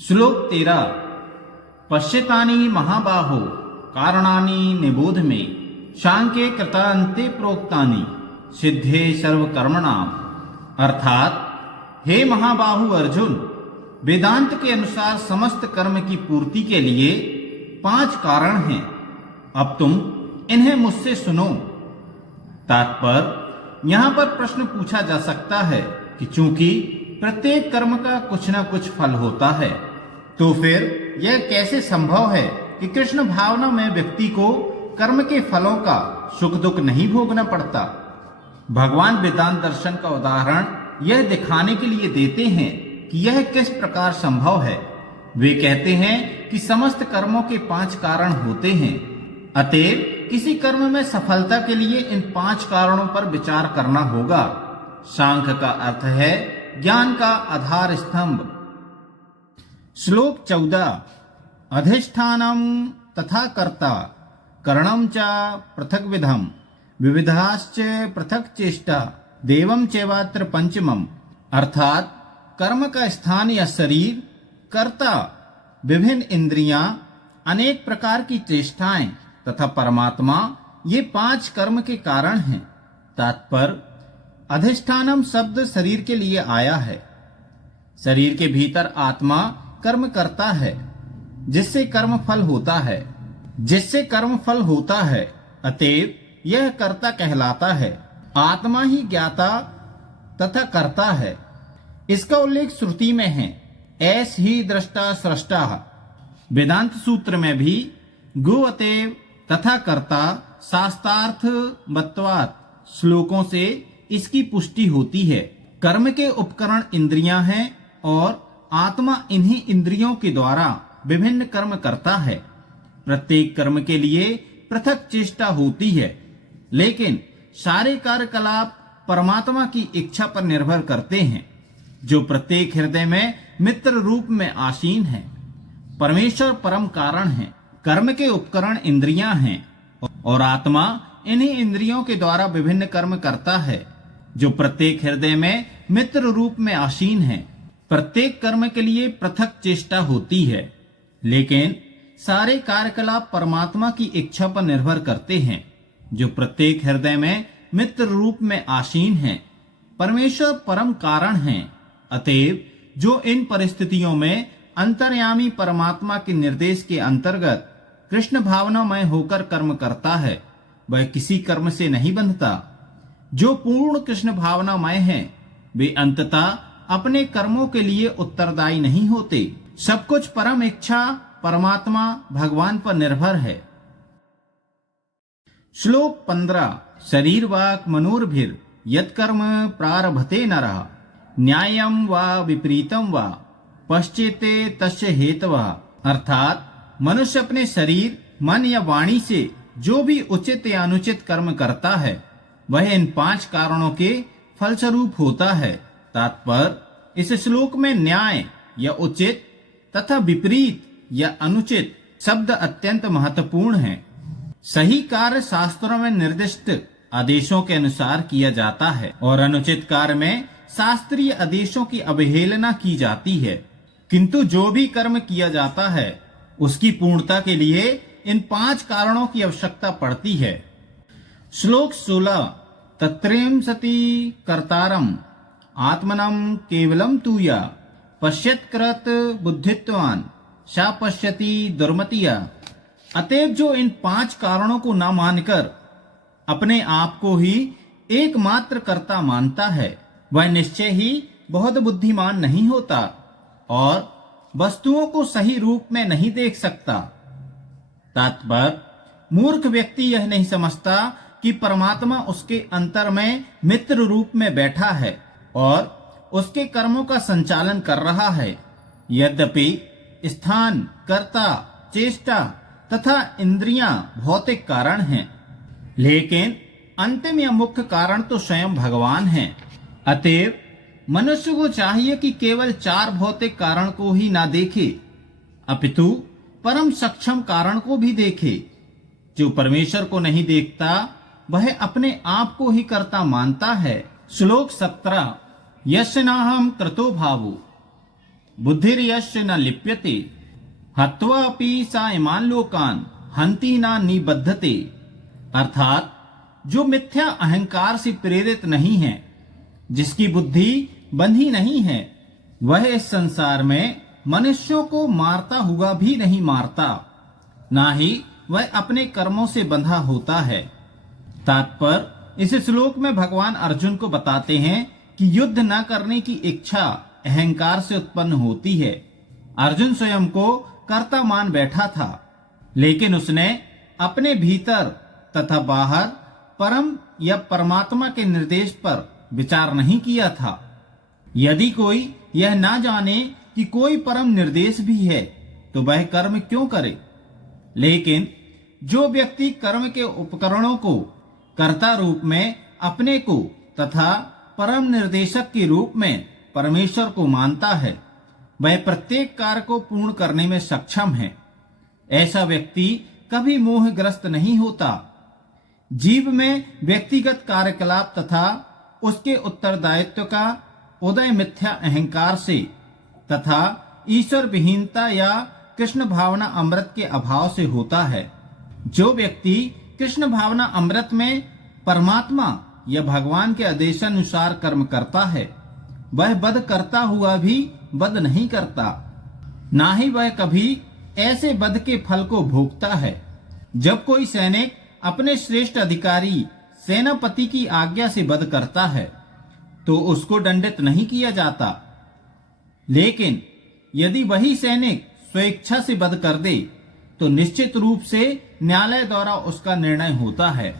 श्लोक 13। पश्यतानि महाबाहो कारणानि निबोध में शांके कृतान्ते प्रोक्तानि सिद्धे सर्वकर्मणाम। अर्थात हे महाबाहु अर्जुन, वेदांत के अनुसार समस्त कर्म की पूर्ति के लिए 5 कारण हैं। अब तुम इन्हें मुझसे सुनो। तात्पर्य, यहाँ पर प्रश्न पूछा जा सकता है कि चूंकि प्रत्येक कर्म का कुछ न कुछ फल होता है, तो फिर यह कैसे संभव है कि कृष्ण भावना में व्यक्ति को कर्म के फलों का सुख दुख नहीं भोगना पड़ता। भगवान वेदांत दर्शन का उदाहरण यह दिखाने के लिए देते हैं कि यह किस प्रकार संभव है। वे कहते हैं कि समस्त कर्मों के 5 कारण होते हैं, अतएव किसी कर्म में सफलता के लिए इन 5 कारणों पर विचार करना होगा। सांख्य का अर्थ है ज्ञान का आधार स्तंभ। श्लोक 14। अधिष्ठानम तथा कर्ता करणम च पृथक विधम विविधाश्च पृथक चेष्टा देवम चैवात्र पंचमम। अर्थात कर्म का स्थान या शरीर, कर्ता, विभिन्न इंद्रियां, अनेक प्रकार की चेष्टाएं तथा परमात्मा, ये 5 कर्म के कारण हैं। तात्पर्य, अधिष्ठानम शब्द शरीर के लिए आया है। शरीर के भीतर आत्मा कर्म करता है, जिससे कर्म फल होता है, अतएव यह कर्ता कहलाता है। आत्मा ही ज्ञाता तथा कर्ता है। इसका उल्लेख श्रुति में है, ऐस ही दृष्टा स्रष्टा। वेदांत सूत्र में भी गो अतएव तथा कर्ता शास्त्रार्थ बत्वात् श्लोकों से इसकी पुष्टि होती है। कर्म के उपकरण इंद्रियां हैं और आत्मा इन्हीं इंद्रियों के द्वारा विभिन्न कर्म करता है। प्रत्येक कर्म के लिए पृथक चेष्टा होती है, लेकिन सारे कार्यकलाप परमात्मा की इच्छा पर निर्भर करते हैं, जो प्रत्येक हृदय में मित्र रूप में आसीन है। परमेश्वर परम कारण है। कर्म के उपकरण इंद्रियां हैं और आत्मा इन्हीं इंद्रियों के द्वारा विभिन्न कर्म करता है, जो प्रत्येक हृदय में मित्र रूप में आसीन है। प्रत्येक कर्म के लिए पृथक चेष्टा होती है, लेकिन सारे कार्यकलाप परमात्मा की इच्छा पर निर्भर करते हैं, जो प्रत्येक हृदय में मित्र रूप में आसीन है। परमेश्वर परम कारण है, अतएव जो इन परिस्थितियों में अंतर्यामी परमात्मा के निर्देश के अंतर्गत कृष्ण भावनामय होकर कर्म करता है, वह किसी कर्म से नहीं बंधता। जो पूर्ण कृष्ण भावनामय हैं, वे अंततः अपने कर्मों के लिए उत्तरदायी नहीं होते। सब कुछ परम इच्छा परमात्मा भगवान पर निर्भर है। श्लोक 15। शरीर वाक् मनोर्भिर यत्कर्म प्रारभते नरः न्यायं वा विपरीतं वा पश्चेते तस्य हेतवः। अर्थात मनुष्य अपने शरीर, मन या वाणी से जो भी उचित या अनुचित कर्म करता है, वह इन 5 कारणों के फलस्वरूप होता है। तात्पर्य, इस श्लोक में न्याय या उचित तथा विपरीत या अनुचित शब्द अत्यंत महत्वपूर्ण है। सही कार्य शास्त्रों में निर्दिष्ट आदेशों के अनुसार किया जाता है और अनुचित कार्य में शास्त्रीय आदेशों की अवहेलना की जाती है। किंतु जो भी कर्म किया जाता है, उसकी पूर्णता के लिए इन 5 कारणों की आवश्यकता पड़ती है। श्लोक 16। तत्रैव सति कर्तारम आत्मनं केवलम तूया पश्यत्कृत बुद्धित्वान् सा पश्यति दुर्मतिया। अतएव जो इन 5 कारणों को न मानकर अपने आप को ही एकमात्र कर्ता मानता है, वह निश्चय ही बहुत बुद्धिमान नहीं होता और वस्तुओं को सही रूप में नहीं देख सकता। तात्पर्य, मूर्ख व्यक्ति यह नहीं समझता कि परमात्मा उसके अंतर में मित्र रूप में बैठा है और उसके कर्मों का संचालन कर रहा है। यद्यपि स्थान, कर्ता, चेष्टा तथा इंद्रियां भौतिक कारण हैं, लेकिन अंतिम या मुख्य कारण तो स्वयं भगवान हैं। अतएव मनुष्य को चाहिए कि केवल 4 भौतिक कारण को ही ना देखे, अपितु परम सक्षम कारण को भी देखे। जो परमेश्वर को नहीं देखता, वह अपने आप को ही कर्ता मानता है। श्लोक 17। यस्य नाहं कृतो भावो बुद्धिर्यस्य न लिप्यते हत्वा अपि सा इमान् लोकान् हन्ति न निबद्धते। अर्थात जो मिथ्या अहंकार से प्रेरित नहीं है, जिसकी बुद्धि बंधी नहीं है, वह इस संसार में मनुष्यों को मारता हुआ भी नहीं मारता, ना ही वह अपने कर्मों से बंधा होता है। तात्पर्य इस श्लोक में भगवान अर्जुन को बताते हैं कि युद्ध न करने की इच्छा अहंकार से उत्पन्न होती है। अर्जुन स्वयं को कर्ता मान बैठा था, लेकिन उसने अपने भीतर तथा बाहर परम या परमात्मा के निर्देश पर विचार नहीं किया था। यदि कोई यह ना जाने कि कोई परम निर्देश भी है तो वह कर्म क्यों करे। लेकिन जो व्यक्ति कर्म के उपकरणों को कर्ता रूप में अपने को तथा परम निर्देशक के रूप में परमेश्वर को मानता है, वह प्रत्येक कार्य को पूर्ण करने में सक्षम है। ऐसा व्यक्ति कभी मोहग्रस्त नहीं होता। जीव में व्यक्तिगत कार्यकलाप तथा उसके उत्तरदायित्व का उदय मिथ्या अहंकार से तथा ईश्वर विहीनता या कृष्ण भावना अमृत के अभाव से होता है। जो व्यक्ति कृष्ण भावना अमृत में परमात्मा या भगवान के आदेशानुसार कर्म करता है, वह वध करता हुआ भी वध नहीं करता, ना ही वह कभी ऐसे वध के फल को भोगता है। जब कोई सैनिक अपने श्रेष्ठ अधिकारी सेनापति की आज्ञा से वध करता है तो उसको दंडित नहीं किया जाता, लेकिन यदि वही सैनिक स्वेच्छा से वध कर दे तो निश्चित रूप से न्यायालय द्वारा उसका निर्णय होता है।